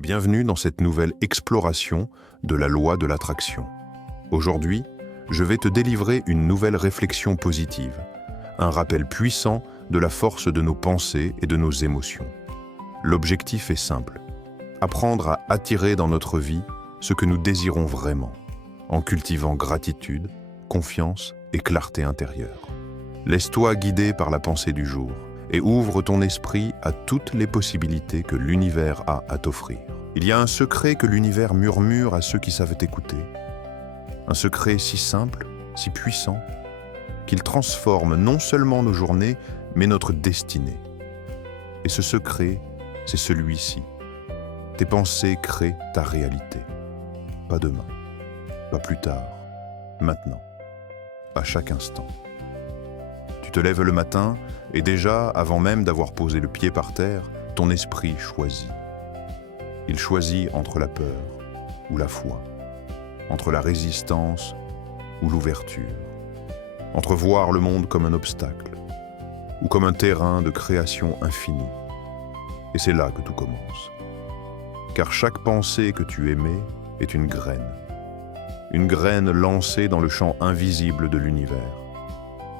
Bienvenue dans cette nouvelle exploration de la loi de l'attraction. Aujourd'hui, je vais te délivrer une nouvelle réflexion positive, un rappel puissant de la force de nos pensées et de nos émotions. L'objectif est simple, apprendre à attirer dans notre vie ce que nous désirons vraiment, en cultivant gratitude, confiance et clarté intérieure. Laisse-toi guider par la pensée du jour et ouvre ton esprit à toutes les possibilités que l'univers a à t'offrir. Il y a un secret que l'univers murmure à ceux qui savent écouter. Un secret si simple, si puissant, qu'il transforme non seulement nos journées, mais notre destinée. Et ce secret, c'est celui-ci. Tes pensées créent ta réalité. Pas demain, pas plus tard, maintenant, à chaque instant. Tu te lèves le matin et déjà, avant même d'avoir posé le pied par terre, ton esprit choisit. Il choisit entre la peur ou la foi, entre la résistance ou l'ouverture, entre voir le monde comme un obstacle ou comme un terrain de création infinie. Et c'est là que tout commence. Car chaque pensée que tu émets est une graine lancée dans le champ invisible de l'univers.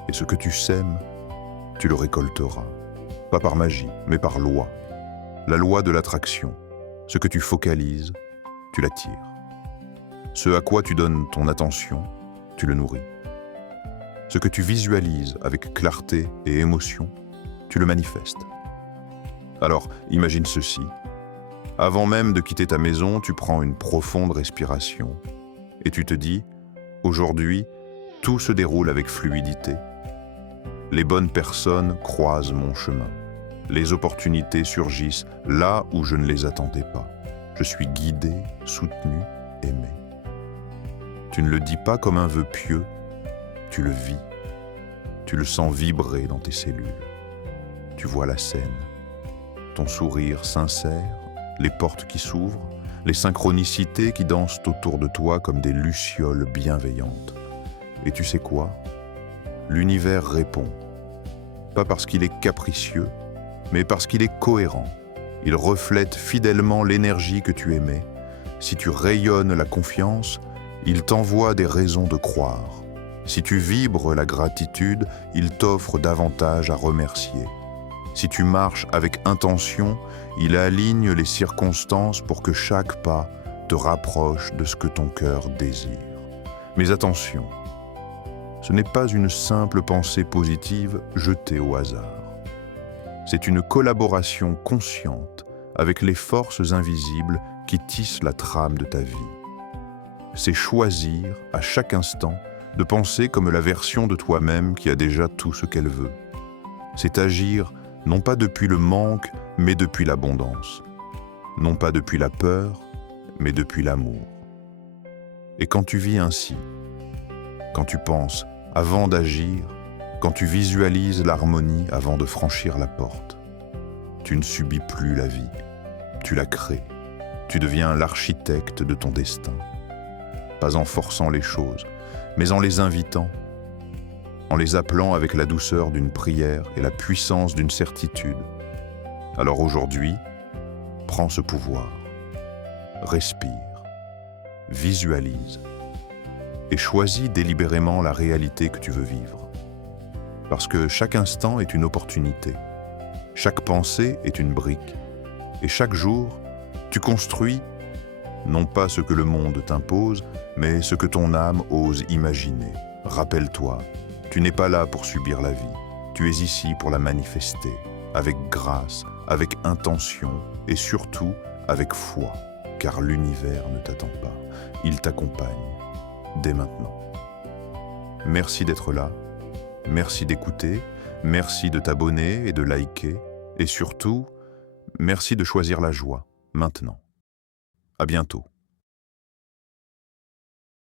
Et ce que tu sèmes, tu le récolteras, pas par magie, mais par loi. La loi de l'attraction. Ce que tu focalises, tu l'attires. Ce à quoi tu donnes ton attention, tu le nourris. Ce que tu visualises avec clarté et émotion, tu le manifestes. Alors, imagine ceci. Avant même de quitter ta maison, tu prends une profonde respiration et tu te dis, aujourd'hui, tout se déroule avec fluidité. Les bonnes personnes croisent mon chemin. Les opportunités surgissent là où je ne les attendais pas. Je suis guidé, soutenu, aimé. Tu ne le dis pas comme un vœu pieux, tu le vis. Tu le sens vibrer dans tes cellules. Tu vois la scène. Ton sourire sincère, les portes qui s'ouvrent, les synchronicités qui dansent autour de toi comme des lucioles bienveillantes. Et tu sais quoi? L'univers répond. Pas parce qu'il est capricieux, mais parce qu'il est cohérent. Il reflète fidèlement l'énergie que tu émets. Si tu rayonnes la confiance, il t'envoie des raisons de croire. Si tu vibres la gratitude, il t'offre davantage à remercier. Si tu marches avec intention, il aligne les circonstances pour que chaque pas te rapproche de ce que ton cœur désire. Mais attention, ce n'est pas une simple pensée positive jetée au hasard. C'est une collaboration consciente avec les forces invisibles qui tissent la trame de ta vie. C'est choisir à chaque instant de penser comme la version de toi-même qui a déjà tout ce qu'elle veut. C'est agir non pas depuis le manque, mais depuis l'abondance. Non pas depuis la peur, mais depuis l'amour. Et quand tu vis ainsi, quand tu penses avant d'agir, quand tu visualises l'harmonie avant de franchir la porte, tu ne subis plus la vie, tu la crées, tu deviens l'architecte de ton destin. Pas en forçant les choses, mais en les invitant, en les appelant avec la douceur d'une prière et la puissance d'une certitude. Alors aujourd'hui, prends ce pouvoir, respire, visualise et choisis délibérément la réalité que tu veux vivre. Parce que chaque instant est une opportunité, chaque pensée est une brique, et chaque jour, tu construis non pas ce que le monde t'impose, mais ce que ton âme ose imaginer. Rappelle-toi, tu n'es pas là pour subir la vie, tu es ici pour la manifester, avec grâce, avec intention et surtout avec foi, car l'univers ne t'attend pas, il t'accompagne, dès maintenant. Merci d'être là, merci d'écouter, merci de t'abonner et de liker, et surtout, merci de choisir la joie, maintenant. À bientôt.